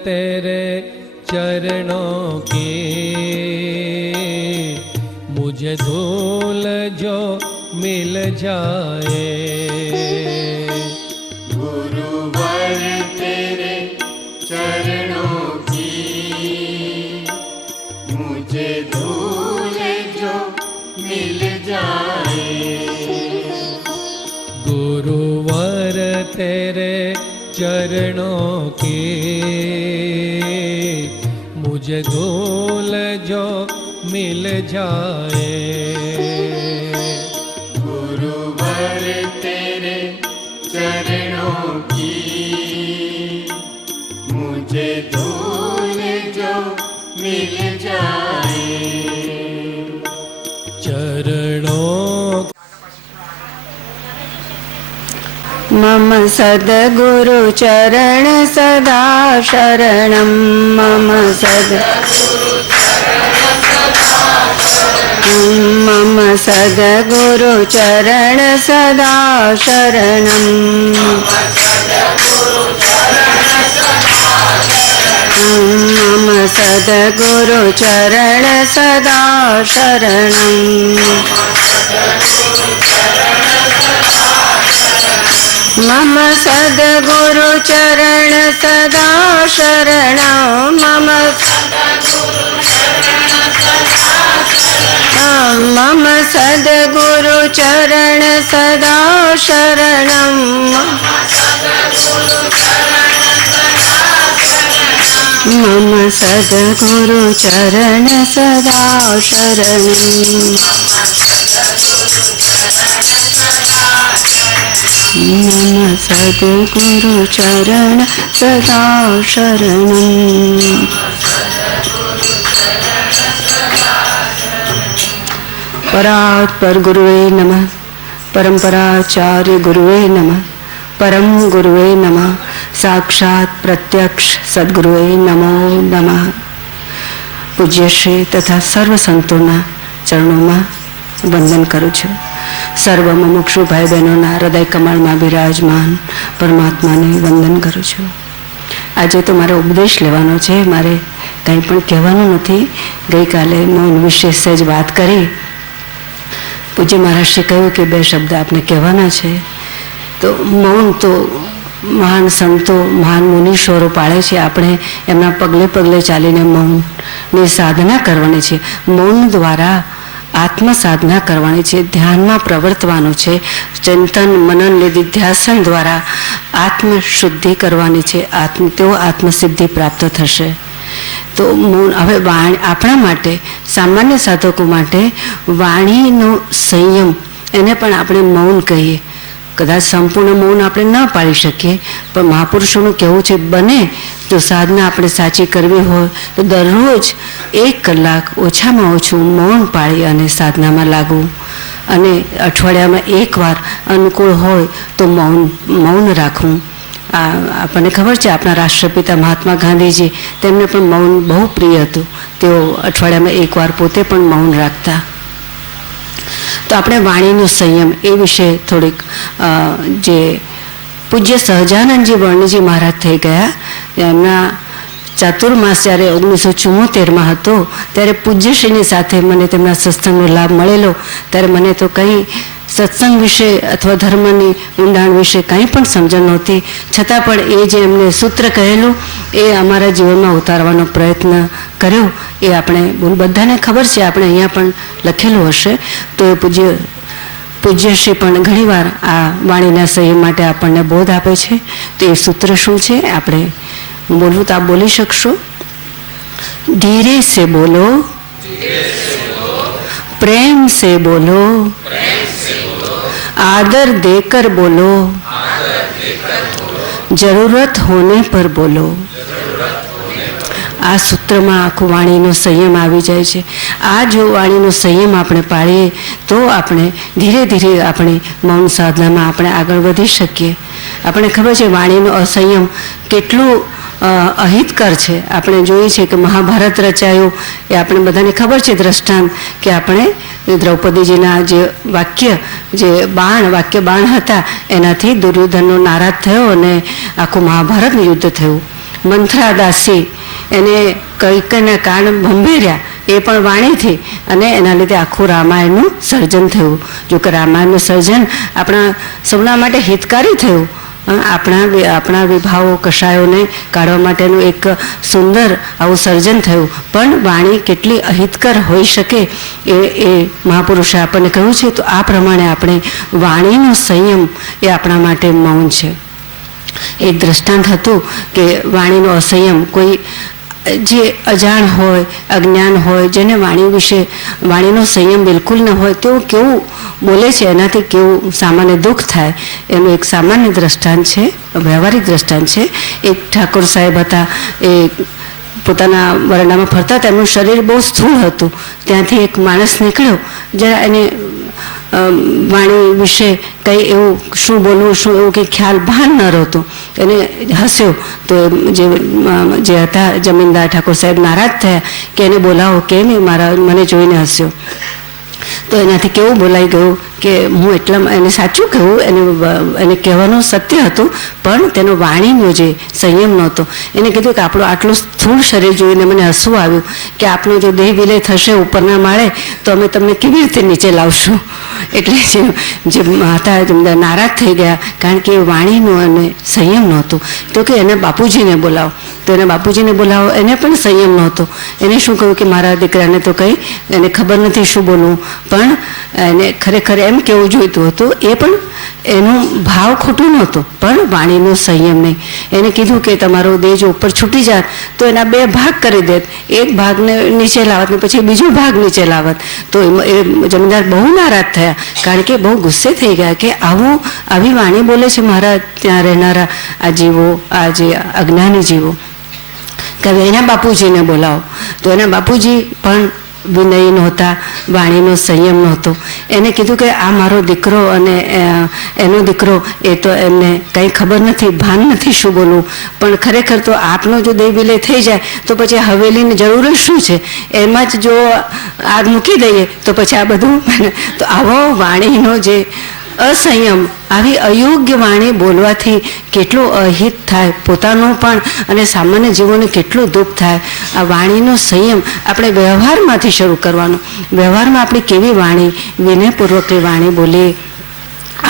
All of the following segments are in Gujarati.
तेरे चरणों की, मुझे धूल जो मिल जाए। गुरुवर तेरे चरणों की, मुझे धूल जो मिल जाए। गुरुवर तेरे चरणों की, मुझे धूल जो मिल जाए। गुरुवर तेरे चरणों की, मुझे धूल जो मिल जाए। चरणों मम सद्गुरु चरण सदा शरणं। मम सद्गुरु चरण सदा शरणं। मम सद्गुरु चरण सदा शरणं। मम सद्गुरु चरण सदा शरणं। मम सद्गुरु चरण सदा शरणं। मम सद्गुरु चरण सदा शरणं। मम सद्गुरु चरण सदा शरणं। परात्पर गुरुवे नमः। परंपराचार्य गुरुवे नमः। परम गुरुवे नमः। साक्षात प्रत्यक्ष सद्गुरुवे नमो नमः। पूज्य श्री तथा सर्व संतोना चरणों वंदन करूँ છું। સર્વ મુમુક્ષુ ભાઈ બહેનોના હૃદય કમળમાં બિરાજમાન પરમાત્માને વંદન કરું છું। આજે તો મારે ઉપદેશ લેવાનો છે, મારે કંઈ પણ કહેવાનું નથી। ગઈકાલે મૌન વિશે સહેજ વાત કરી। પૂજ્ય મહારાજે કહ્યું કે બે શબ્દ આપને કહેવાના છે। તો મૌન તો મહાન સંતો મહાન મુનીશ્વરો પાળે છે, આપણે એમના પગલે પગલે ચાલીને મૌનની સાધના કરવાની છે। મૌન દ્વારા આત્મ સાધના કરવાની છે, ધ્યાનમાં પ્રવર્તવાનું છે, ચિંતન મનન નિધિધ્યાસન દ્વારા આત્મ શુદ્ધિ કરવાની છે, તેઓ આત્મસિદ્ધિ પ્રાપ્ત થશે। તો મૌન હવે આપણા માટે સામાન્ય સાધકો માટે વાણીનો સંયમ એને પણ આપણે મૌન કહીએ। કદાચ સંપૂર્ણ મૌન આપણે ન પાળી શકીએ, પણ મહાપુરુષોનું કહેવું છે બને જો સાધના આપણે સાચી કરવી હોય તો દરરોજ 1 કલાક ઓછામાં ઓછું મૌન પાળી અને સાધનામાં લાગવું, અને અઠવાડિયામાં 1 વાર અનુકૂળ હોય તો મૌન રાખવું। આપણને ખબર છે આપણા રાષ્ટ્રપિતા મહાત્મા ગાંધીજી, તેમને પણ મૌન બહુ પ્રિય હતું। તેઓ અઠવાડિયામાં 1 વાર પોતે પણ મૌન રાખતા। તો આપણે વાણીનો સંયમ એ વિશે થોડીક જે પૂજ્ય સહજાનંદજી વર્ણિજી મહારાજ થઈ ગયા, એમના ચાતુર્માસ જ્યારે 1974માં હતો ત્યારે પૂજ્યશ્રીની સાથે મને તેમના સત્સંગનો લાભ મળેલો। ત્યારે મને તો કંઈ સત્સંગ વિશે અથવા ધર્મની ઊંડાણ વિશે કંઈ પણ સમજણ નહોતી, છતાં પણ એ જે એમને સૂત્ર કહેલું એ અમારા જીવનમાં ઉતારવાનો પ્રયત્ન કર્યો। એ આપણે બધાને ખબર છે, આપણે અહીંયા પણ લખેલું હશે। તો એ પૂજ્યશ્રી પણ ઘણીવાર આ વાણીના સંયમ માટે આપણને બોધ આપે છે। તો એ સૂત્ર શું છે આપણે બોલવું તો આપ બોલી શકશો। ધીરે સે બોલો, प्रेम से बोलो, आदर देकर बोलो, जरूरत होने पर बोलो। આ સૂત્રમાં આખું વાણીનો સંયમ આવી જાય છે। આ જો વાણીનો સંયમ આપણે પાળીએ તો આપણે ધીરે ધીરે આપણી મૌન સાધનામાં આપણે આગળ વધી શકીએ। આપણે ખબર છે વાણીનો અસંયમ કેટલું અહિતકર છે। આપણે જોઈએ છે કે મહાભારત રચાયું એ આપણે બધાને ખબર છે દ્રષ્ટાંત, કે આપણે દ્રૌપદીજીના જે વાક્ય બાણ હતા એનાથી દુર્યોધનનો નારાજ થયો અને આખું મહાભારતનું યુદ્ધ થયું। મંથરા દાસી એને કૈકના કાન ભંભેર્યા, એ પણ વાણીથી, અને એના લીધે આખું રામાયણનું સર્જન થયું. જો કે રામાયણનું સર્જન આપણા સૌના માટે હિતકારી થયું. આપણા વિભાવો કષાયોને કાઢવા માટેનું એક સુંદર આવું સર્જન થયું. પણ વાણી કેટલી અહિતકર હોઈ શકે એ મહાપુરુષે આપણને કહ્યું છે. તો આ પ્રમાણે આપણે વાણીનો સંયમ એ આપણા માટે મૌન છે. એક દ્રષ્ટાંત હતું કે વાણીનો અસંયમ, કોઈ જે અજાણ હોય, અજ્ઞાન હોય, જેને વાણી વિશે વાણીનો સંયમ બિલકુલ ન હોય, તેઓ કેવું બોલે છે, એનાથી કેવું સામાન્ય દુઃખ થાય, એનું એક સામાન્ય દ્રષ્ટાંત છે, વ્યવહારિક દ્રષ્ટાંત છે. એક ઠાકોર સાહેબ હતા, એ પોતાના વરંડામાં ફરતા હતા. એમનું શરીર બહુ સ્થૂળ હતું. ત્યાંથી એક માણસ નીકળ્યો, જરા એને વાણી વિશે કંઈ એવું શું બોલવું, શું એવું કંઈ ખ્યાલ ભાન ન રહેતું. એને હસ્યો તો જે હતા જમીનદાર ઠાકોર સાહેબ નારાજ થયા કે એને બોલાવો, કેમ એ મને જોઈને હસ્યો. તો એનાથી કેવું બોલાઈ ગયું કે હું એટલા, એને સાચું કહ્યું, એને કહેવાનું સત્ય હતું, પણ તેનો વાણીનો જે સંયમ નહોતો. એને કીધું કે આપણું આટલું સ્થૂળ શરીર જોઈને મને હસવું આવ્યું કે આપણો જો દેહ વિલય થશે ઉપરના માળે તો અમે તમને કેવી રીતે નીચે લાવશું. એટલે જે માતા નારાજ થઈ ગયા, કારણ કે એ વાણીનું અને સંયમ નહોતું. તો કે એને બાપુજીને બોલાવો. તો એને બાપુજીને બોલાવો, એને પણ સંયમ નહોતો. એને શું કહ્યું કે મારા દીકરાને તો કંઈ એને ખબર નથી શું બોલવું, પણ એને ખરેખર એમ કેવું જોઈતું હતું. એ પણ એનું ભાવ ખોટું નહોતું, પણ વાણીનો સંયમ નહીં. એને કીધું કે તમારો દેહ જો ઉપર છૂટી જાત તો એના 2 ભાગ કરી દેત, એક ભાગને નીચે લાવત ને પછી બીજો ભાગ નીચે લાવત. તો એ જમીનદાર બહુ નારાજ થયા, કારણ કે બહુ ગુસ્સે થઈ ગયા કે આવી વાણી બોલે છે મારા ત્યાં રહેનારા આ જીવો, આ જે અજ્ઞાની જીવો. કે એના બાપુજીને બોલાવો. તો એના બાપુજી પણ વિનય નહોતા, વાણીનો સંયમ નહોતો. એને કીધું કે આ મારો દીકરો અને એનો દીકરો, એ તો એમને કંઈ ખબર નથી, ભાન નથી શું બોલવું, પણ ખરેખર તો આપનો જો દેહ વિલય થઈ જાય તો પછી હવેલીની જરૂર શું છે, એમાં જ જો આગ મૂકી દઈએ તો પછી આ બધું. તો આવો વાણીનો જે અસંયમ, આવી અયોગ્ય વાણી બોલવાથી કેટલું અહિત થાય પોતાનું પણ, અને સામાન્ય જીવોને કેટલું દુઃખ થાય. આ વાણીનો સંયમ આપણે વ્યવહારમાંથી શરૂ કરવાનો. વ્યવહારમાં આપણે કેવી વાણી, વિનયપૂર્વકની વાણી બોલીએ,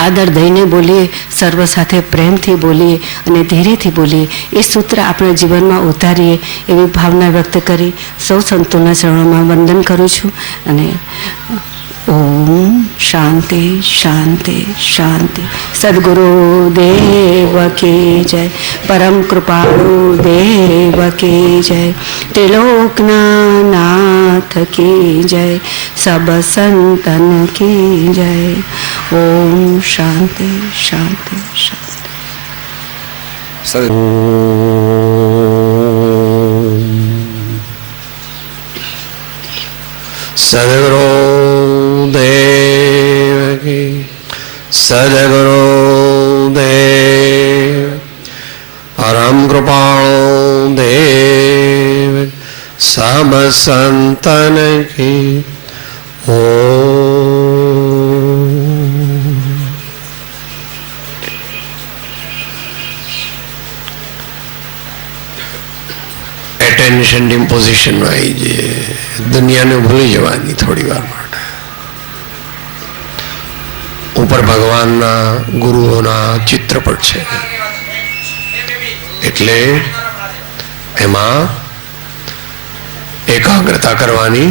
આદર દઈને બોલીએ, સર્વ સાથે પ્રેમથી બોલીએ અને ધીરેથી બોલીએ. એ સૂત્ર આપણા જીવનમાં ઉતારીએ એવી ભાવના વ્યક્ત કરી સૌ સંતોના ચરણોમાં વંદન કરું છું. અને ઓમ શાંતિ શાંતિ શાંતિ. સદગુરુ દેવ કી જય, પરમ કૃપાળુ દેવ કી જય, ત્રિલોકના નાથ કી જય, સબ સંતન કી જય. ઓમ શાંતિ શાંતિ શાંતિ. સદગુરુ દેવ કી, સદગુરુ દેવ, પરમ કૃપાળુ દેવ, સબ સંતન કી. એટેન્શન ડિમ્પોઝિશનમાં આવી જઈએ, દુનિયાને ભૂલી જવાની થોડી વાર માટે. ઉપર ભગવાનના ગુરુઓના ચિત્રપટ છે, એટલે એમાં એકાગ્રતા કરવાની,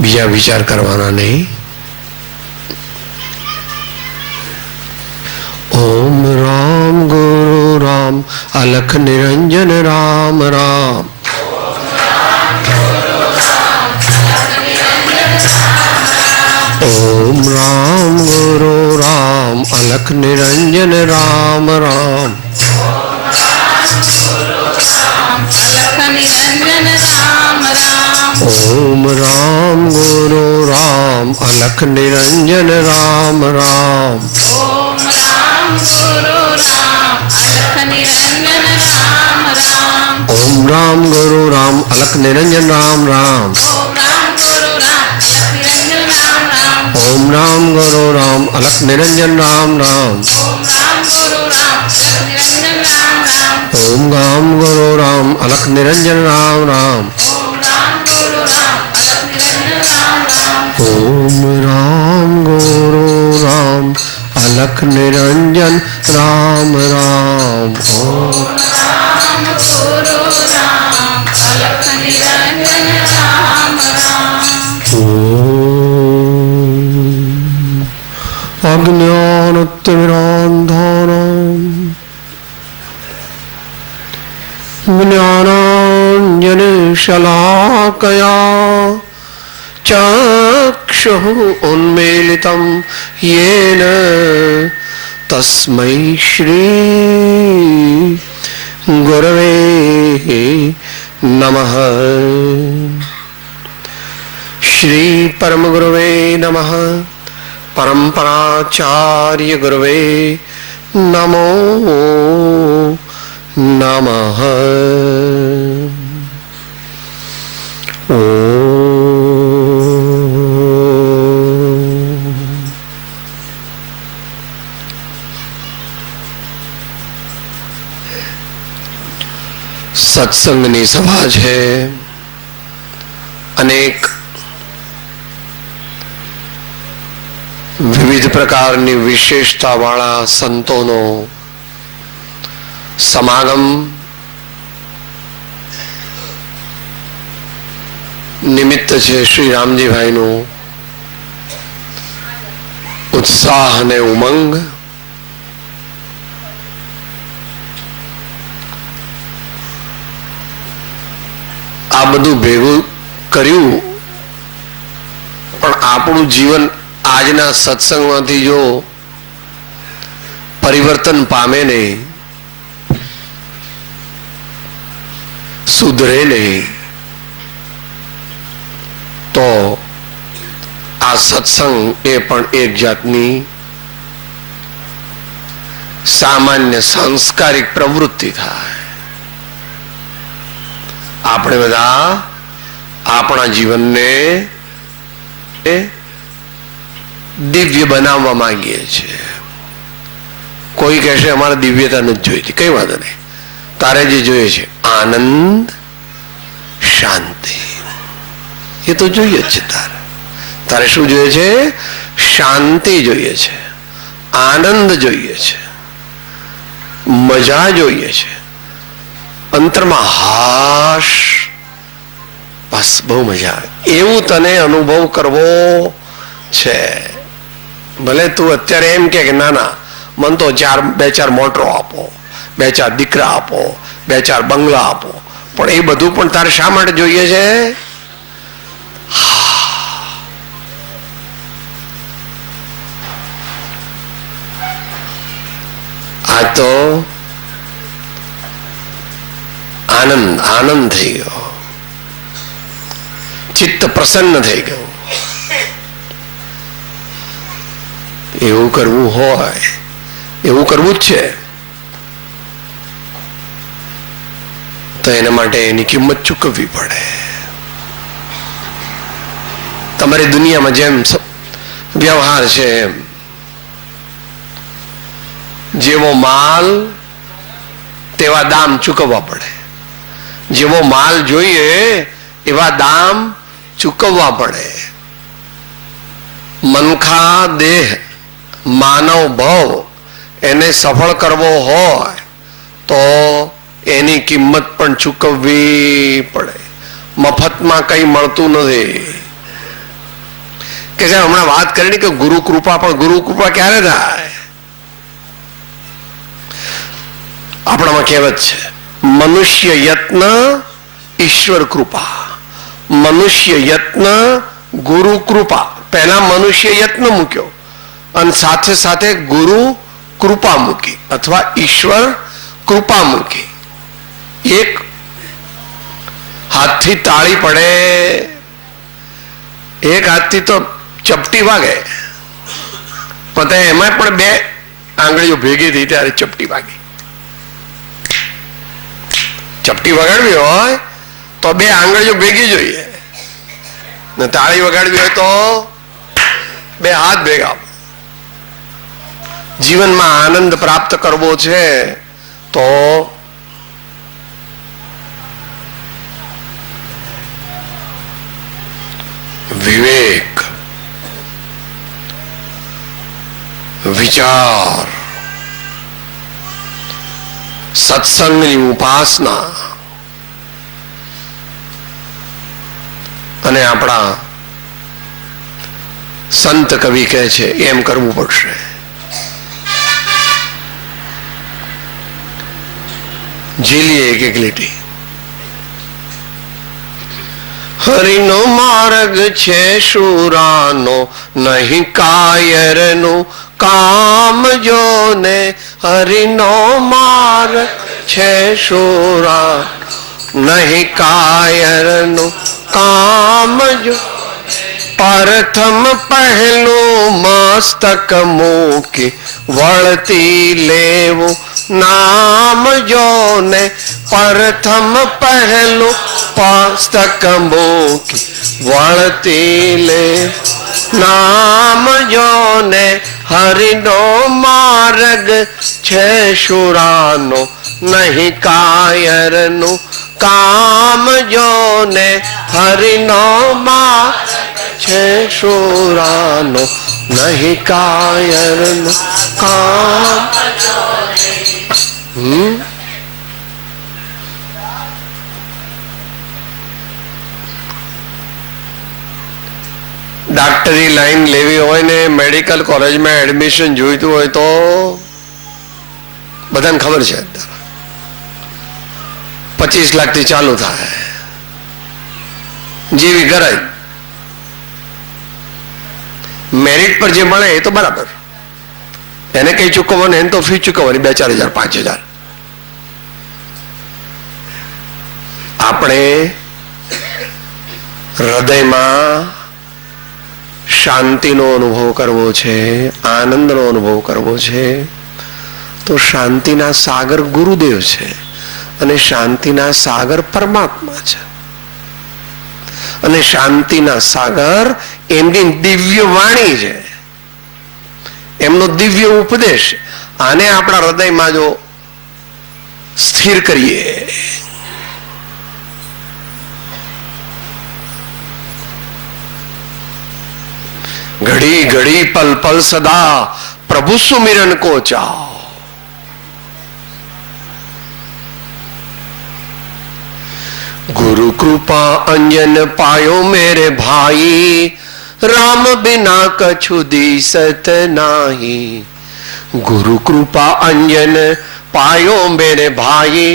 બીજા વિચાર કરવાના નહીં. ઓમ રામ ગુરુ રામ અલખ નિરંજન રામ રામ. ઓમ રામ ગુરુ રામ અલખ નિરંજન રામ રામ. ઓમ રામ ગુરુ રામ અલખ નિરંજન રામ રામ. ઓમ રામ ગુરુ રામ અલખ નિરંજન રામ રામ. ઓમ રામ ગુરુ રામ અલખ નિરંજન રામ રામ. ઓમ રામ ગુરુ રામ અલખ નિરંજન રામ રામ. ઓમ રામ ગુરુ રામ અલખ નિરંજન રામ રામ. ઓમ અજ્ઞાનતિમિરાંધાનાં જ્ઞાનાંજનશલાકયા ચક્ષુઃ ઉન્મીલિतं येन તસ્मै શ્રી ગુરવે નમઃ. શ્રી પરમ ગુરવે નમઃ. પરંપરાચાર્ય ગુરવે નમો નમઃ. સત્સંગની સભા છે. અનેક વિવિધ પ્રકારની વિશેષતા વાળા સંતોનો સમાગમ નિમિત્ત છે. શ્રી રામજીભાઈનું ઉત્સાહ અને ઉમંગ. આ બધું ભેગું કર્યું, પણ આપણું જીવન આજના સત્સંગમાંથી જો પરિવર્તન પામે નહીં, સુધરે નહીં, તો આ સત્સંગ એ પણ એક જાતની સામાન્ય સાંસ્કારિક પ્રવૃત્તિ થાય. આપણે બધા આપણા જીવનને દિવ્ય બનાવવા માંગીએ છીએ. કોઈ કહેશે અમારે દિવ્યતા નથી જોઈતી. કઈ વાંધો નહીં, તારે જે જોઈએ છે આનંદ, શાંતિ, એ તો જોઈએ જ છે. તારે શું જોઈએ છે? શાંતિ જોઈએ છે, આનંદ જોઈએ છે, મજા જોઈએ છે, અંતરમાં હાશ, બસ બહુ મજા આવે એવું તને અનુભવ કરવો છે. ભલે તું અત્યારે એમ કે ના ના મને તો બે ચાર મોટરો આપો, બે ચાર દીકરા આપો, બે ચાર બંગલા આપો, પણ એ બધું પણ તારે શા માટે જોઈએ છે? આ તો આનંદ આનંદ થઈ ગયો, ચિત્ત પ્રસન્ન થઈ ગયું. એવું કરવું હોય, એવું કરવું જ છે, તો એના માટે એની કિંમત ચૂકવવી પડે. તમારી દુનિયામાં જેમ વ્યવહાર છે એમ, જેવો માલ તેવા દામ ચૂકવવા પડે. જેવો માલ જોઈએ એવા દામ ચૂકવવા પડે. મનખા દેહ માનવ ભવ એને સફળ કરવો હોય તો એની કિંમત પણ ચૂકવવી પડે. મફતમાં કઈ મળતું નથી. કે હમણાં વાત કરી કે ગુરુ કૃપા, પણ ગુરુ કૃપા ક્યારે થાય? આપણામાં કહેવત છે, મનુષ્ય યત્ન ઈશ્વર કૃપા, મનુષ્ય યત્ન ગુરુ કૃપા. પહેલા મનુષ્ય યત્ન મૂક્યો અને સાથે સાથે ગુરુ કૃપા મૂકી અથવા ઈશ્વર કૃપા મૂકી. એક હાથથી તાળી પડે, એક હાથથી તો ચપટી વાગે, પણ એમાં પણ બે આંગળીઓ ભેગી થઈ ત્યારે ચપટી વાગી. ચપટી વગાડવી હોય તો બે આંગળીઓ ભેગી જોઈએ, ને તાળી વગાડવી હોય તો બે હાથ ભેગા. જીવનમાં આનંદ પ્રાપ્ત કરવો છે તો વિવેક, વિચાર, સત્સંગની ઉપાસના અને આપણા સંત કવિ કહે છે એમ કરવું પડશે. ઝીલીએ એક એક લીટી. હરિનો માર્ગ છે શુરાનો, નહીં કાયરનું કામ જોને. હરિનો માર્ગ છે શુરા, નહીં કાયરનું કામ જો. પ્રથમ પહેલું મસ્તક મૂકી વળતી લેવું નામ જોને. પ્રથમ પહેલું મસ્તક મૂકી વળતી લે નામ જોને. હરિનો માર્ગ છે શુરાનો, નહીં કાયરનું કામ જોને. હરિનો માર્ગ છે શુરાનો, નહીં કાયરનું કામ. ડાક્ટરી લાઈન લેવી હોય ને મેડિકલ કોલેજમાં એડમિશન જોઈતું હોય તો બધાને ખબર છે 25 લાખથી ચાલુ થાય. જેવી કરાય મેરિટ પર જે મળે એ તો બરાબર, એને કઈ ચૂકવવાનું, એને તો ફી ચૂકવવાની 2-4 હજાર 5 હજાર. આપણે હૃદયમાં શાંતિનો અનુભવ કરવો છે, આનંદનો અનુભવ કરવો છે, તો શાંતિના સાગર ગુરુદેવ છે અને શાંતિના સાગર પરમાત્મા છે. અને શાંતિના સાગર એમની દિવ્ય વાણી છે, એમનો દિવ્ય ઉપદેશ. આને આપણા હૃદયમાં જો સ્થિર કરીએ, ઘડી ઘડી પલ પલ સદા પ્રભુ સુમિરન કો ચાઓ. गुरु कृपा अंजन पायो मेरे भाई, राम बिना कछु दिसत नाही. गुरु कृपा अंजन पायो मेरे भाई,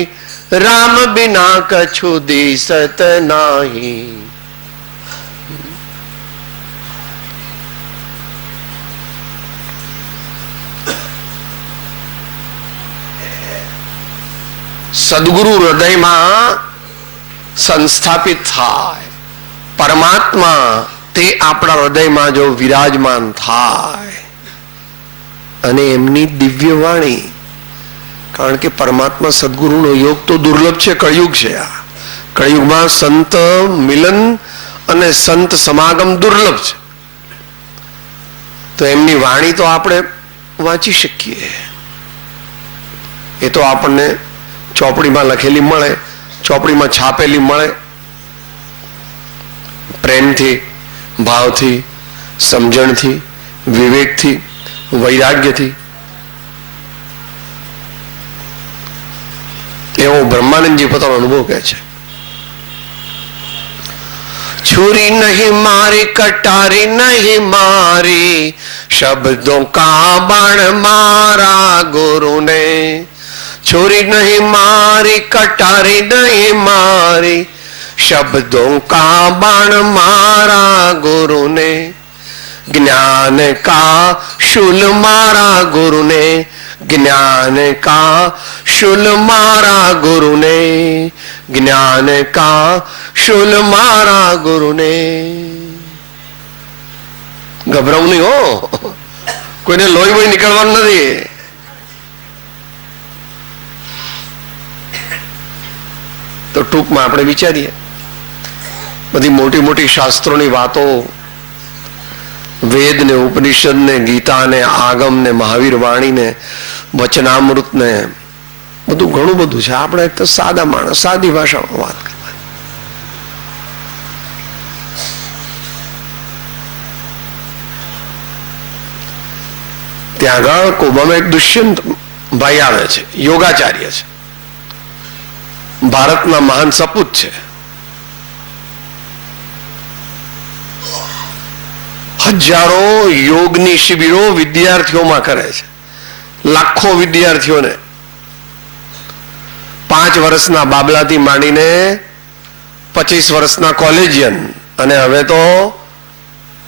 राम बिना कछु दिसत नाही. સદગુરુ હૃદયમાં સંસ્થાપિત થાય, પરમાત્મા તે આપણા હૃદયમાં જો વિરાજમાન થાય અને એમની દિવ્ય વાણી, કારણ કે પરમાત્મા સદગુરુનો યોગ તો દુર્લભ છે, કળયુગ છે. આ કળયુગમાં સંત મિલન અને સંત સમાગમ દુર્લભ છે. તો એમની વાણી તો આપણે વાંચી શકીએ, એ તો આપણને ચોપડીમાં લખેલી મળે, ચોપડીમાં છાપેલી મળે. પ્રેમથી, ભાવથી, સમજણથી, વિવેકથી, વૈરાગ્યથી. એવો બ્રહ્માનંદજી પોતાનો અનુભવ કહે છે. छुरी नहीं मारी कटारी नहीं मारी, शब्दों का बाण मारा गुरु ने. छुरी नहीं मारी कटारी नहीं मारी, शब्दों का बाण मारा गुरु ने. ज्ञान का शूल मारा गुरु ने, ज्ञान का शूल मारा गुरु ने, ज्ञान का शूल मारा गुरु ने. ગભરાવું નહીં હો, કોઈને લોહી બોહી નીકળવાનું નથી. તો ટૂંકમાં આપણે વિચારીએ, બધી મોટી મોટી શાસ્ત્રોની વાતો, વેદ ને ઉપનિષદ ને ગીતા ને આગમ ને મહાવીર વાણી ને વચનામૃત ને બધું ઘણું બધું છે. આપણે એક તો સાદા માણસ, સાદી ભાષામાં વાત કરવાની. ત્યાં આગળ કોબામાં એક દુષ્યંત ભાઈ આવે છે, યોગાચાર્ય છે, ભારતના મહાન સપૂત છે. હજારો યોગની શિબિરો વિદ્યાર્થીઓમાં કરે છે, લાખો વિદ્યાર્થીઓને 5 વર્ષના બાબલાથી માંડીને 25 વર્ષના કોલેજિયન, અને હવે તો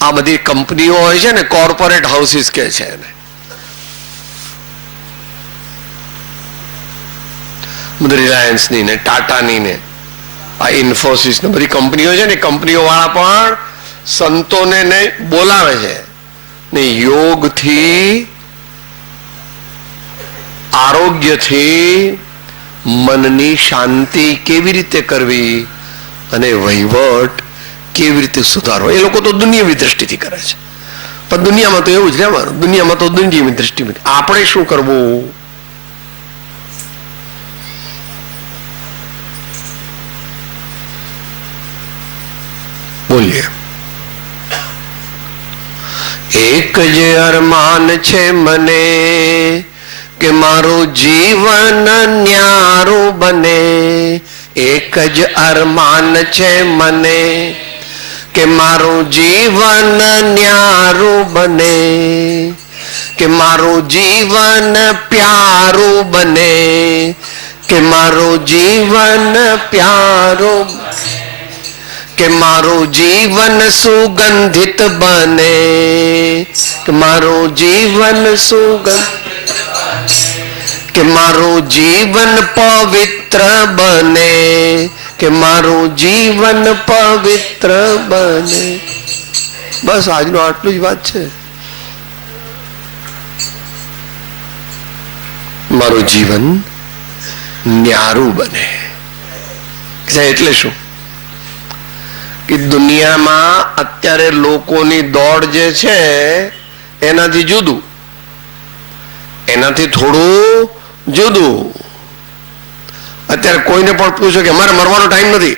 આ બધી કંપનીઓ હોય છે ને, કોર્પોરેટ હાઉસીસ કે છે એને, રિલાયન્સની ને ટાટાની ને આ ઇન્ફોસિસ ને બધી કંપનીઓ છે ને, કંપનીઓ વાળા પણ સંતોને ને બોલાવે છે ને યોગથી, આરોગ્યથી મનની શાંતિ કેવી રીતે કરવી અને વહીવટ કેવી રીતે સુધારવો, એ લોકો તો દુનિયાવી દ્રષ્ટિથી કરે છે. પણ દુનિયામાં તો એવું જ રહેવાનું, દુનિયામાં તો દુનિયાવી દ્રષ્ટિ. આપણે શું કરવું? બોલીએ. એક જ અરમાન છે મને કે મારું જીવન ન્યારું બને. એક જ અરમાન છે મને કે મારું જીવન ન્યારું બને, કે મારું જીવન પ્યારું બને, કે મારું જીવન પ્યારું, કે મારું જીવન સુગંધિત બને, કે મારું જીવન સુગંધ, કે મારું જીવન પવિત્ર બને, કે મારું જીવન પવિત્ર બને. બસ આજનું આટલું જ વાત છે. મારું જીવન ન્યારું બને એટલે શું? કે દુનિયામાં અત્યારે લોકોની દોડ જે છે એનાથી જુદું, એનાથી થોડું જુદું. અત્યારે કોઈને પણ પૂછો કે અમારે મરવાનો ટાઈમ નથી,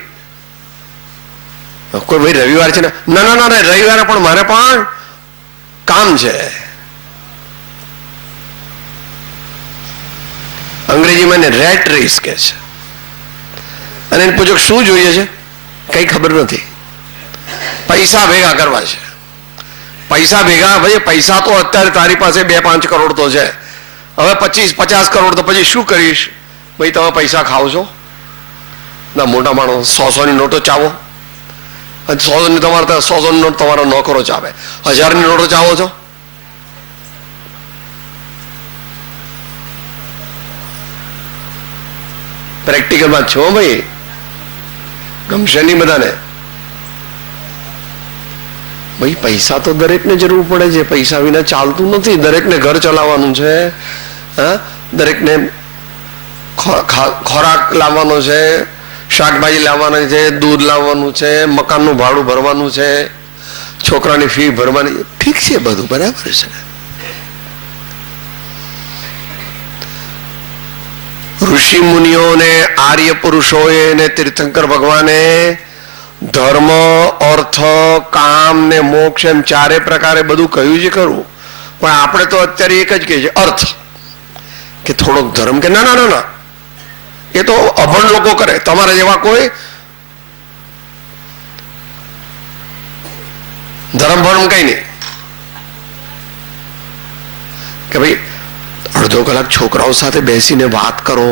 કોઈ ભાઈ રવિવાર છે ને, ના ના ના રવિવારે પણ મારે પણ કામ છે. અંગ્રેજીમાં એને રેટ રેસ કે છે. અને એને પૂછો શું જોઈએ છે, કઈ ખબર નથી, પૈસા ભેગા કરવા છે. પૈસા ભેગા, ભાઈ પૈસા તો અત્યારે તારી પાસે 2-5 કરોડ તો છે, હવે 25-50 કરોડ તો પછી શું કરીશ? ભાઈ તમે પૈસા ખાઓ છો ના, મોટા માણસ 100 ની નોટો ચાવો, 100 ની તમારે 100 ની નોટ તમારો નોકરો ચાવે, 1000 ની નોટો ચાવો છો? પ્રેક્ટિકલમાં છો ભાઈ, ગમશે નહીં બધાને. ભાઈ પૈસા તો દરેકને જરૂર પડે છે, પૈસા વિના ચાલતું નથી. દરેકને ઘર ચલાવવાનું છે, દરેકને ખોરાક લાવવાનો છે, શાકભાજી લાવવાના છે, દૂધ લાવવાનું છે, મકાનનું ભાડું ભરવાનું છે, છોકરાની ફી ભરવાની. ઠીક છે, બધું બરાબર છે. ઋષિ મુનિઓને, આર્ય પુરુષોએ ને તીર્થંકર ભગવાને ધર્મ, અર્થ, કામ ને મોક્ષ એમ 4 પ્રકારે બધું કહ્યું છે ખરું. પણ આપણે તો અત્યારે એક જ કહીએ છીએ અર્થ, કે થોડોક ધર્મ, કે ના ના ના ના એ તો અભણ લોકો કરે, તમારા જેવા કોઈ ધર્મ ભરમ કઈ નહીં. કે ભાઈ અડધો કલાક છોકરાઓ સાથે બેસીને વાત કરો,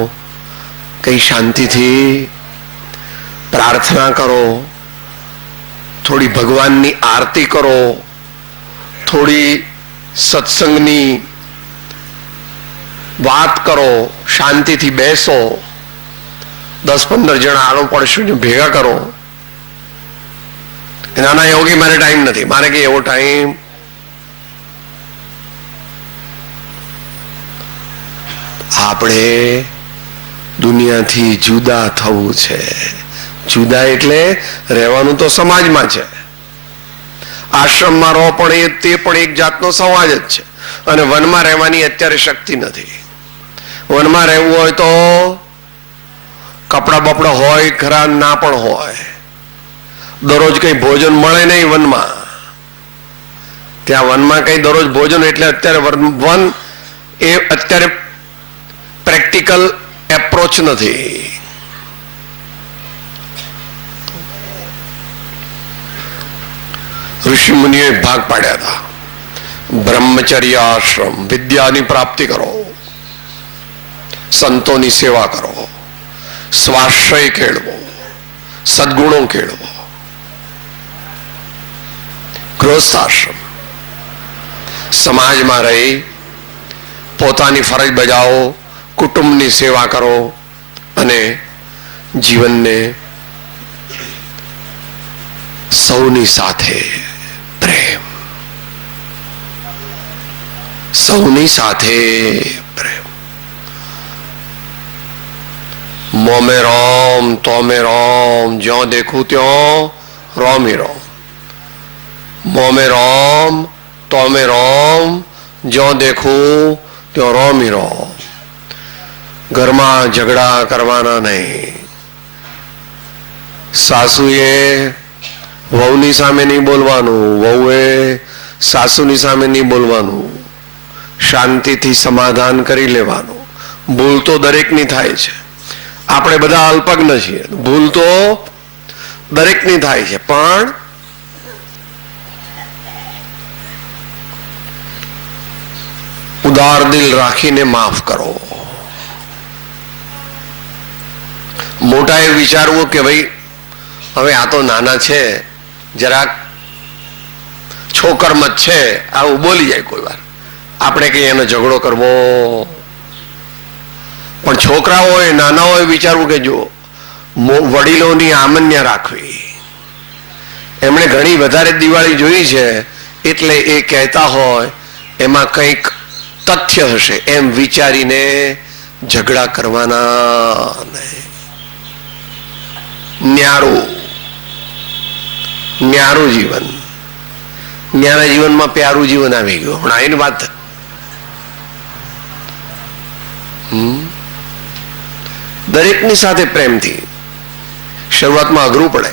કઈ શાંતિથી પ્રાર્થના કરો, થોડી ભગવાનની આરતી કરો, થોડી સત્સંગની વાત કરો, શાંતિથી બેસો, 10-15 જણા આડો પડશું ભેગા કરો. નાના એવું કે મારે ટાઈમ નથી, મારે કે એવો ટાઈમ. આપણે દુનિયાથી જુદા થવું છે. જુદા એટલે રહેવાનું તો સમાજમાં છે, આશ્રમમાં રહો પણ તે પણ એક જાતનો સમાજ જ છે. અને વનમાં રહેવાની અત્યારે શક્તિ નથી. વનમાં રહેવું હોય તો કપડા બપડા હોય ખરા, ના પણ હોય, દરરોજ કઈ ભોજન મળે નહીં વનમાં. ત્યાં વનમાં કઈ દરરોજ ભોજન એટલે અત્યારે વન એ અત્યારે પ્રેક્ટિકલ એપ્રોચ નથી. ઋષિ મુનિઓએ ભાગ પાડ્યા હતા. બ્રહ્મચર્ય આશ્રમ, વિદ્યાની પ્રાપ્તિ કરો, સંતોની સેવા કરો, સ્વાશ્રય કેળવો, સદગુણો કેળવો. ગૃહસ્થાશ્રમ, સમાજમાં રહી પોતાની ફરજ બજાવો, કુટુંબની સેવા કરો અને જીવનને સૌની સાથે પ્રેમ, સૌની સાથે પ્રેમ. મોમે રોમ તોમે રોમ, જ્યાં દેખું ત્યાં રોમી રોમ. મોમે રોમ તોમે રોમ, જ્યાં દેખું ત્યાં રોમી રોમ. ઘરમાં ઝઘડા કરવાના નહીં. સાસુએ વહુની સામે નહીં બોલવાનું, વહુએ સાસુની સામે નહીં બોલવાનું. શાંતિથી સમાધાન કરી લેવાનું. ભૂલ તો દરેકની થાય છે. આપણે બધા અલ્પજ્ઞ છીએ. ભૂલ તો દરેકની થાય છે, પણ ઉદાર દિલ રાખીને માફ કરો. મોટાએ વિચારવું કે ભાઈ હવે આ તો નાના છે, જરાક છોકરમત છે, આવું બોલી જાય કોઈ વાર, આપણે કઈ એનો ઝઘડો કરવો. પણ છોકરાઓ હોય, નાના હોય, વિચારવું કે જો વડીલોની આમન્ય રાખવી. એમણે ઘણી વધારે દિવાળી જોઈ છે, એટલે એ કહેતા હોય એમાં કંઈક તથ્ય હશે એમ વિચારીને ઝઘડા કરવાના નહીં. ન્યારું જીવન, ન્યારા જીવનમાં પ્યારું જીવન આવી ગયું. હમણાં એની વાત દરેકની સાથે પ્રેમથી. શરૂઆતમાં અઘરું પડે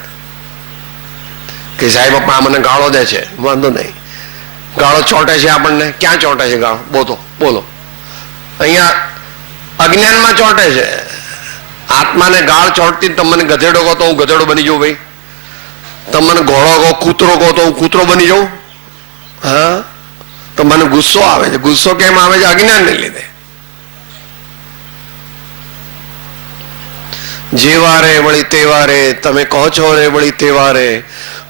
કે સાહેબ પણ મને ગાળો દે છે, વાંધો નહીં, ગાળો ચોંટે છે આપણને. ક્યાં ચોંટે છે ગાળો? બોલો. અહીંયા અજ્ઞાનમાં ચોંટે છે. આત્માને ગાળ ચોંટતી તમે મને ગધેડો કહો તો હું ગધેડો બની જાઉં ભાઈ, તમે મને ઘોડો કહો, કૂતરો કહો તો હું કૂતરો બની જાઉં. હા, તો મને ગુસ્સો આવે છે. ગુસ્સો કેમ આવે છે? અજ્ઞાનને લીધે. જેવારે વળી તેવારે, તમે કહો છો રે વળી તેવારે,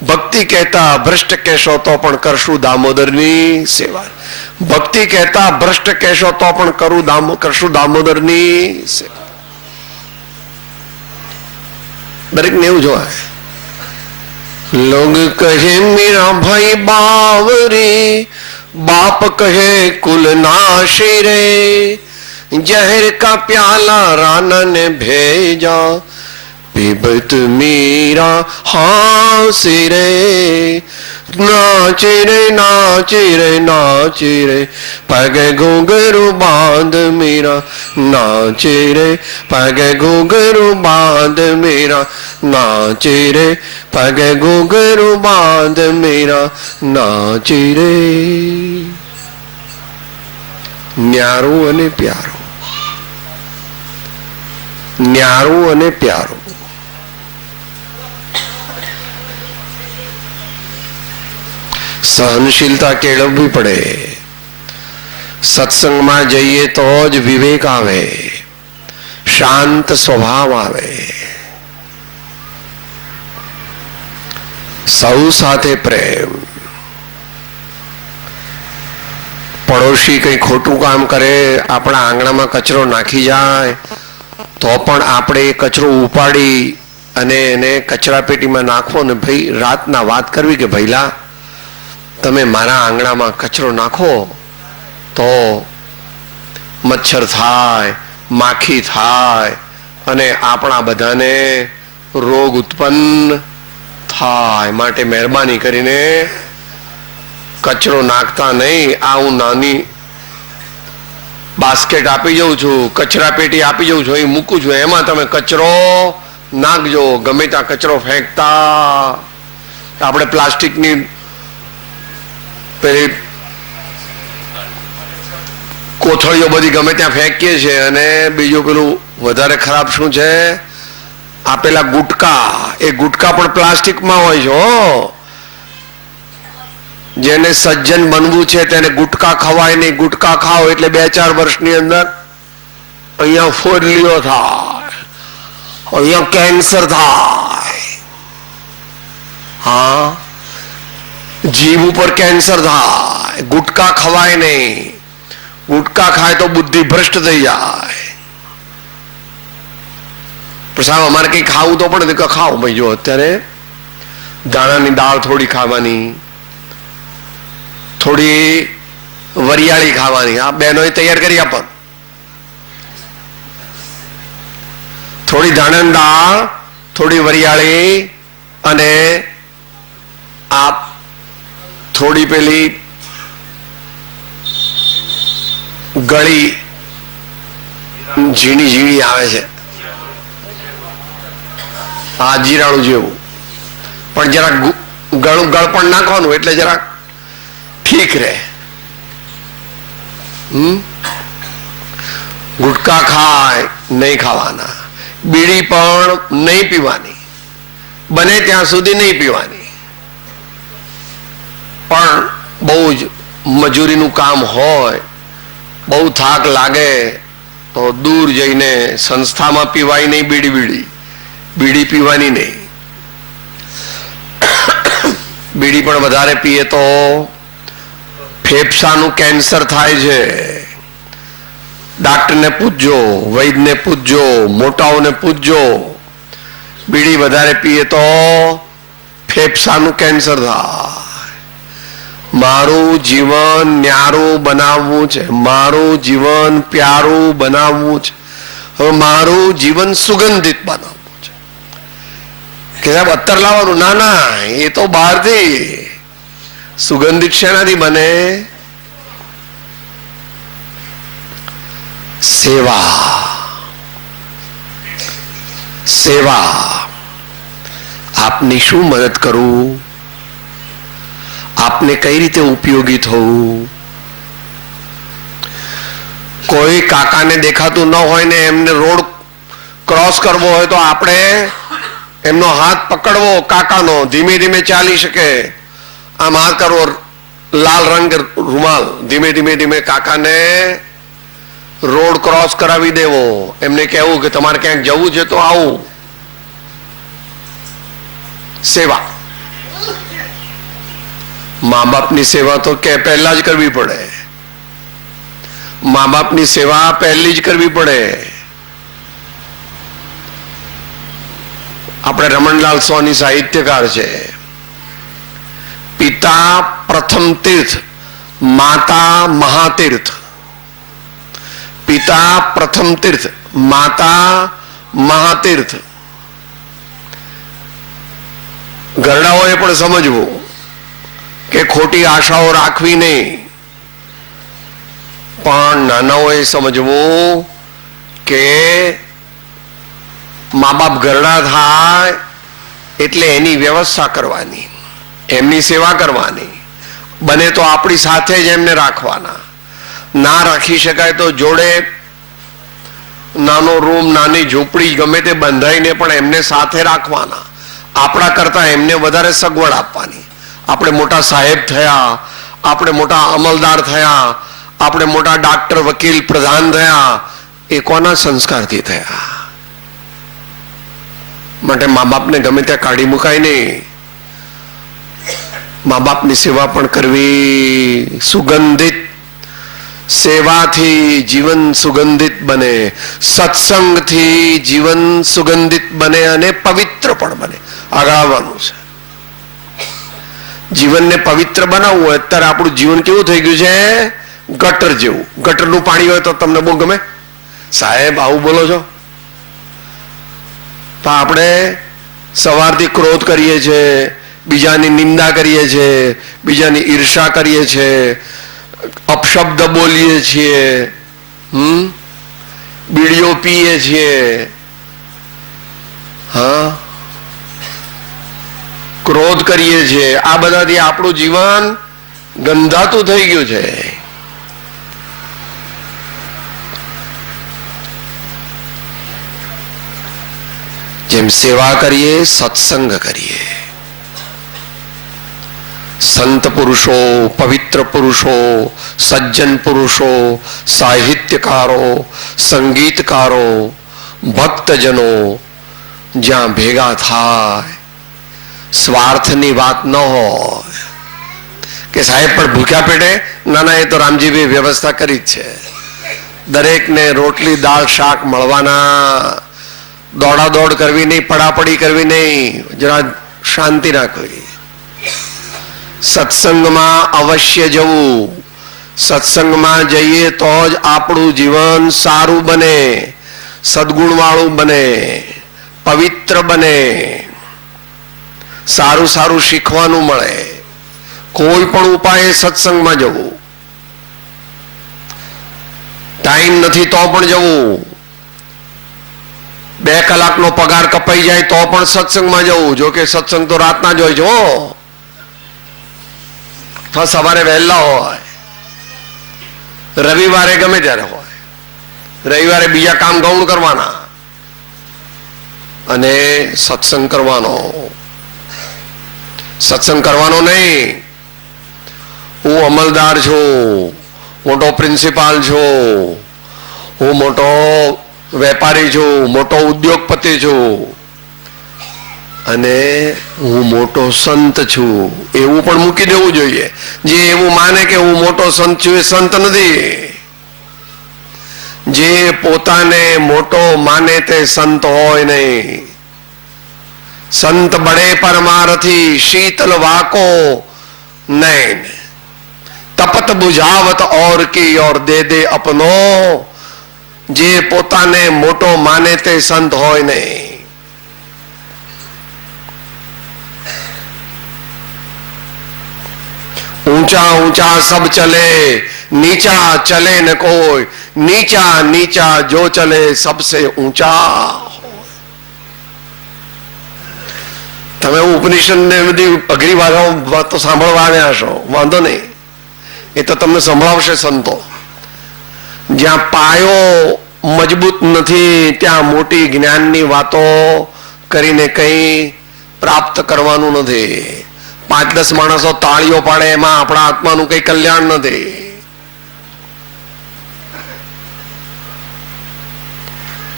ભક્તિ કહેતા ભ્રષ્ટ કહેશો તો પણ કરશું દામોદરની સેવા. ભક્તિ કહેતા ભ્રષ્ટ કહેશો તો પણ કરશું દામોદરની સેવા. દરેકને એવું જોવાય. લોગ કહે મીરા ભાઈ બાવરે, બાપ કહે કુલ નાશી રે, जहर का प्याला रानन भेजा, पीबत मीरा हासे रे, नाचे रे नाचे रे नाचे रे, पगे घुंघरू बांध मीरा नाचे रे, पगे घुंघरू बांध मीरा नाचे रे, पगे घुंघरू बांध मीरा नाचे रे. ન્યારું અને પ્યારું, ન્યારું અને પ્યારું. સહનશીલતા કેળવવી પડે. સત્સંગમાં જઈએ તો જ વિવેક આવે, શાંત સ્વભાવ આવે. સૌ સાથે પ્રેમ. પડોશી કંઈ ખોટું કામ કરે, આપણા આંગણામાં કચરો નાખી જાય તો પણ આપણે એ કચરો ઉપાડી અને એને કચરા પેટીમાં નાખવો ને ભાઈ રાતના વાત કરવી કે ભઈલા તમે મારા આંગણામાં કચરો નાખો તો મચ્છર થાય, માખી થાય અને આપણા બધાને રોગ ઉત્પન્ન થાય. માટે મહેરબાની કરીને કચરો નાખતા નહીં. આ હું નાની બાસ્કેટ આપી જઉં છું, કચરા પેટી આપી જઉં છું, અહીં મૂકું છું, એમાં તમે કચરો નાખજો. ગમે ત્યાં કચરો ફેંકતા. આપણે પ્લાસ્ટિકની પેલી કોથળીઓ બધી ગમે ત્યાં ફેંકીએ છીએ. અને બીજું પેલું વધારે ખરાબ શું છે, આ પેલા ગુટકા, એ ગુટકા પણ પ્લાસ્ટિકમાં હોય છે. હો, જેને સજ્જન બનવું છે તેને ગુટકા ખવાય નહીં. ગુટકા ખાઓ એટલે 2-4 વર્ષની અંદર અહીંયા ફોડલીઓ થાય, અહીંયા કેન્સર થાય. હા, જીભ ઉપર કેન્સર થાય. ગુટકા ખવાય નહીં. ગુટકા ખાય તો બુદ્ધિ ભ્રષ્ટ થઈ જાય. પણ સાહેબ અમારે કઈ ખાવું તો પણ ખાઓ ભાઈ. જો અત્યારે દાણાની દાળ થોડી ખાવાની, થોડી વરિયાળી ખાવાની. આ બહેનોએ તૈયાર કરી આપો. થોડી દાણાની દાળ, થોડી વરિયાળી, અને આ થોડી પેલી ગળી ઝીણી ઝીણી આવે છે, આ જીરાણું જેવું. પણ જરાક ગળપણ નાખવાનું એટલે જરાક ઠીક રહે. ગુટકા ખાય નહીં ખાવાના. બીડી પણ નહીં પીવાની, બને ત્યાં સુધી નહીં પીવાની. પણ બહુ જ મજૂરીનું કામ હોય, બહુ થાક લાગે તો દૂર જઈને સંસ્થામાં પીવાય નહીં. બીડી પીવાની નહીં. બીડી પણ વધારે પીએ તો ફેફસાનું કેન્સર થાય છે. ડાક્ટરને પૂછજો, વૈદ્યને પૂછજો, મોટાઓને પૂછજો. બીડી વધારે પીએ તો ફેફસાનું કેન્સર થાય. મારું જીવન ન્યારું બનાવવું છે, મારું જીવન પ્યારું બનાવવું છે, હવે મારું જીવન સુગંધિત બનાવવું છે. કે સાહેબ અત્તર લાવવાનું? ના ના, એ તો બહારથી. સુગંધિત શેનાથી બને? સેવા. આપની શું મદદ કરું, આપને કઈ રીતે ઉપયોગી થવું. કોઈ કાકાને દેખાતું ન હોય ને એમને રોડ ક્રોસ કરવો હોય તો આપણે એમનો હાથ પકડવો, કાકાનો, ધીમે ધીમે ચાલી શકે. આમ હાથ કરવો, લાલ રંગ રૂમાલ, ધીમે ધીમે કાકાને રોડ ક્રોસ કરાવી દેવો. એમને કહેવું કે તમારે ક્યાંક જવું છે તો આવું. સેવા. મા બાપની સેવા તો કે પહેલા જ કરવી પડે. મા બાપની સેવા પહેલી જ કરવી પડે. આપણે રમણલાલ સોની સાહિત્યકાર છે. પિતા પ્રથમ તીર્થ, માતા મહાતીર્થ. પિતા પ્રથમ તીર્થ, માતા મહાતીર્થ. ઘરડાઓએ પણ સમજવું કે ખોટી આશાઓ રાખવી નહીં. પણ નાનાઓએ સમજવું કે મા બાપ ઘરડા થાય એટલે એની વ્યવસ્થા કરવાની, એમની સેવા કરવાની. બને તો આપણી સાથે જ એમને રાખવાના. ના રાખી શકાય તો જોડે નાનો રૂમ, નાની ઝૂંપડી ગમે તે બંધાઈને પણ એમને સાથે રાખવાના. આપણા કરતા એમને વધારે સગવડ આપવાની. આપણે મોટા સાહેબ થયા, આપણે મોટા અમલદાર થયા, આપણે મોટા ડાક્ટર, વકીલ, પ્રધાન થયા, એ કોના સંસ્કારથી થયા? માટે મા બાપને ગમે ત્યાં કાઢી મુકાય નહીં. મા બાપની સેવા પણ કરવી. સુગંધિત સેવાથી જીવન સુગંધિત બને, સત્સંગથી જીવન સુગંધિત બને અને પવિત્ર પણ બને. આગળ આવવાનું છે. જીવનને પવિત્ર બનાવવું હોય. અત્યારે આપણું જીવન કેવું થઈ ગયું છે? ગટર જેવું. ગટરનું પાણી હોય તો તમને બહુ ગમે? સાહેબ આવું બોલો છો? તો આપણે સવારથી ક્રોધ કરીએ છીએ, બીજાની નિંદા કરીએ છીએ, બીજાની ઈર્ષા કરીએ છીએ, અપશબ્દ બોલીએ છીએ, બીડીઓ પીએ છીએ, હા, ક્રોધ કરીએ છીએ. આ બધાથી આપણું જીવન ગંધાતું થઈ ગયું છે. જેમ સેવા કરીએ, સત્સંગ કરીએ, સંત પુરુષો, પવિત્ર પુરુષો, સજ્જન પુરુષો, સાહિત્યકારો, સંગીતકારો, ભક્તજનો જ્યાં ભેગા થાય, સ્વાર્થની વાત ન હોય કે સાહેબ પણ ભૂખ્યા પેટે, ના ના, એ તો રામજીભાઈ વ્યવસ્થા કરી જ છે. દરેકને રોટલી દાળ શાક મળવાના, દોડાદોડ કરવી નહીં, પડાપડી કરવી નહીં, જરા શાંતિ રાખવી. સત્સંગમાં અવશ્ય જવું. સત્સંગમાં જઈએ તો જ આપણું જીવન સારું બને, સદગુણવાળું બને, પવિત્ર બને, સારું સારું શીખવાનું મળે. કોઈ પણ ઉપાય સત્સંગમાં જવું. ટાઈમ નથી તો પણ જવું. 2 કલાકનો પગાર કપાઈ જાય તો પણ સત્સંગમાં જવું. જો કે સત્સંગ તો રાતના જ હોય છે હો, તો સવારે વહેલા હોય, રવિવારે ગમે ત્યારે હોય. રવિવારે બીજા કામ ગૌણ કરવાના અને સત્સંગ કરવાનો. સત્સંગ કરવાનો નહીં હું અમલદાર છું, મોટો પ્રિન્સિપાલ છું, હું મોટો વેપારી છું, મોટો ઉદ્યોગપતિ છું અને હું મોટો સંત છું, એવું પણ મૂકી દેવું જોઈએ. જે એવું માને કે હું મોટો સંત છું એ સંત નથી. જે પોતાને મોટો માને તે સંત હોય નહીં. संत बड़े परमारथी शीतल वाको नैन, तपत बुझावत और की और दे दे अपनो. जे पोताने मोटो माने ते संत होय नहीं. ऊंचा ऊंचा सब चले, नीचा चले न कोई. नीचा नीचा जो चले सबसे ऊंचा. તમે ઉપનિષદ ને બધી અઘરી વાતો સાંભળવા આવ્યા છો, વાંધો નહીં, એ તો તમને સંભળાવશે સંતો. જ્યાં પાયો મજબૂત નથી ત્યાં મોટી જ્ઞાનની વાતો કરીને કંઈ પ્રાપ્ત કરવાનું નથી. 5-10 માણસો તાળીઓ પાડે એમાં આપણા આત્માનું કંઈ કલ્યાણ નથી.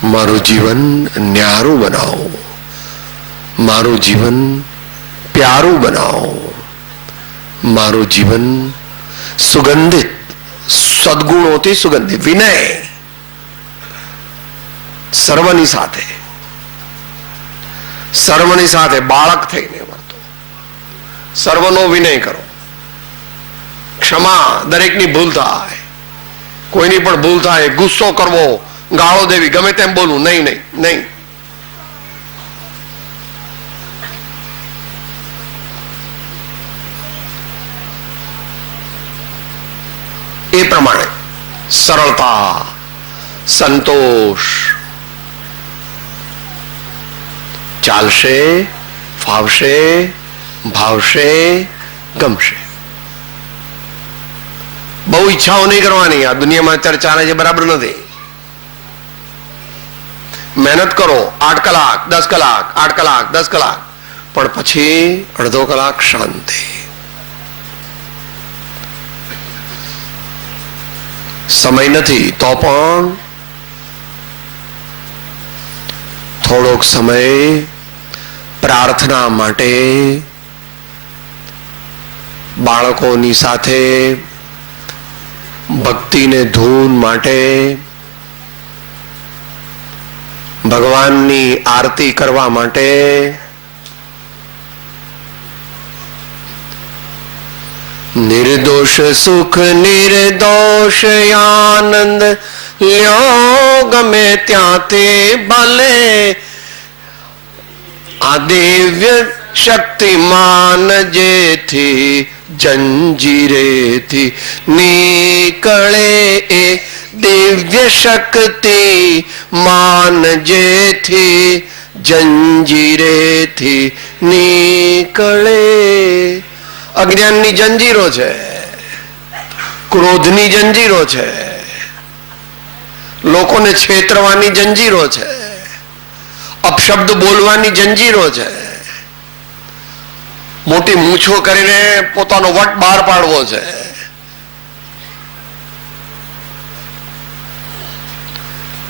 મારું જીવન ન્યારું બનાવો, મારું જીવન પ્યારું બનાવો, મારું જીવન સુગંધિત, સદગુણોથી સુગંધિત, વિનય સર્વની સાથે, સર્વની સાથે બાળક થઈને વર્તો, સર્વનો વિનય કરો. ક્ષમા, દરેકની ભૂલ થાય, કોઈની પણ ભૂલ થાય, ગુસ્સો કરવો, ગાળો દેવી, ગમે તેમ બોલવું, નહીં નહીં નહીં. એ પ્રમાણે સરળતા, સંતોષ ચાલશે, ફાવશે, ભાવશે, ગમશે. બહુ ઈચ્છાઓ નહીં કરવાની. આ દુનિયામાં અત્યારે ચાલે છે બરાબર નથી. મહેનત કરો 8 કલાક 10 કલાક, 8 કલાક 10 કલાક, પણ પછી અડધો કલાક શાંતિ. સમય નથી તો પણ થોડોક સમય પ્રાર્થના માટે, બાળકોની સાથે ભક્તિને ધૂન માટે, ભગવાનની આરતી કરવા માટે, નિર્દોષ સુખ નિર્દોષ આનંદ લ્યો ગમે ત્યાંથી ભલે. આ દિવ્ય શક્તિમાન જેથી જંજીરેથી નીકળે, એ દિવ્ય શક્તિ માન જેથી જંજીરેથી નીકળે. અજ્ઞાનની જંજીરો છે. ક્રોધની જંજીરો છે, લોકોને છેતરવાની જંજીરો છે, અપશબ્દ બોલવાની જંજીરો છે, મોટી મૂછો કરીને પોતાનો વટ બહાર પાડવો છે.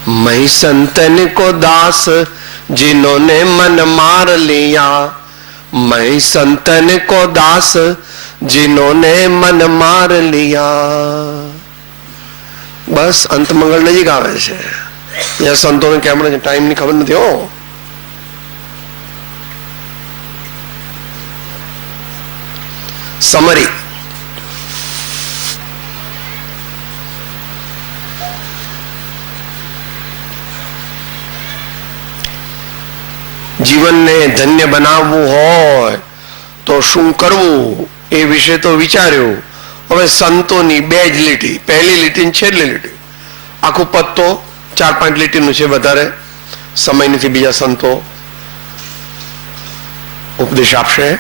मैं संतन को दास जिन्होंने मन मार लिया, मैं संतन को दास जिन्होंने मन मार लिया. બસ અંત મંગળ નજીક આવે છે. અહીંયા સંતોને કેમ ટાઈમ ની ખબર નથી. હો સમરી જીવનને ધન્ય બનાવવું હોય તો શું કરવું એ વિશે તો વિચાર્યું. હવે સંતોની બે જ લીટી, પહેલી લીટી ને છેલ્લી લીટી, આખું પદ તો 4-5 લીટીનું છે, વધારે સમય નથી. બીજા સંતો ઉપદેશ આપશે.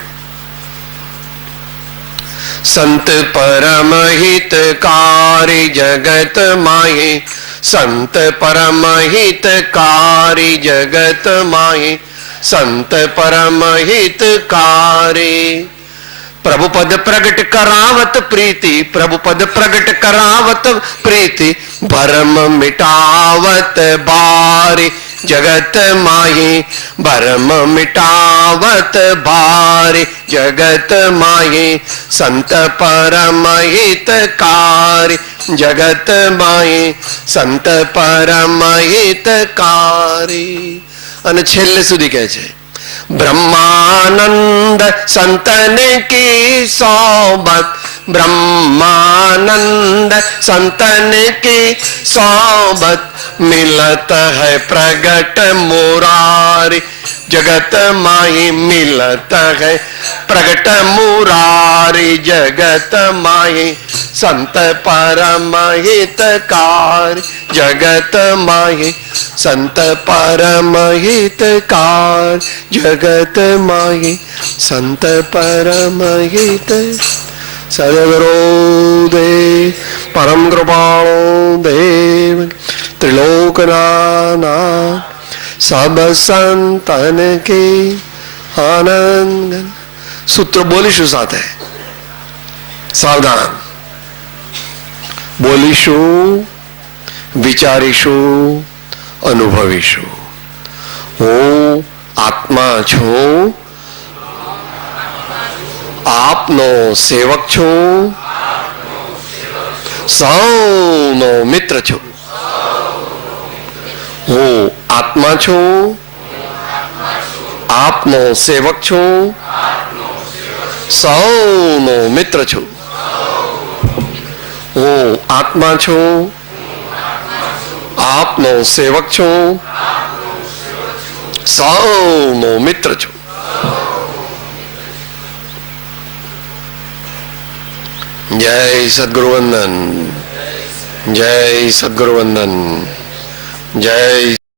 સંત પરમ હિતકારી જગત માહી, સંત પરમ હિતકારી જગત માહી, संत परम हितकारी. प्रभु पद प्रगट करावत प्रीति, प्रभु पद प्रगट करावत प्रीति, भरम मिटावत बारी जगत माही, भरम मिटावत बारी जगत माही. संत परम हितकारी जगत माही, संत परम हितकारी. અને છેલ્લે સુધી કહે છે બ્રહ્માનંદ સંતન કી સોબત, બ્રહ્માનંદ સંતન કી સોબત, મિલત હૈ પ્રગટ મુરારી जगत माही, मिलत है प्रगट मुरारी जगत माही. संत परम हितकार जगत माही, संत परम हितकार जगत माही, संत परम हित. सदगुरु देव परम कृपाणु देव त्रिलोकनाथ सब संतन के आनंद. सूत्र बोलीशु साथे, सावधान बोलीशु, विचारीशु, अनुभवीशु. હું આત્મા છું, આપનો સેવક છું, સૌનો મિત્ર છું. હું આત્મા છું, આપનો સેવક છું, સૌનો મિત્ર છું. હું આત્મા છું, આપનો સેવક છું, સૌનો મિત્ર છું. જય સદગુરુ વંદન, જય સદગુરુ વંદન, જય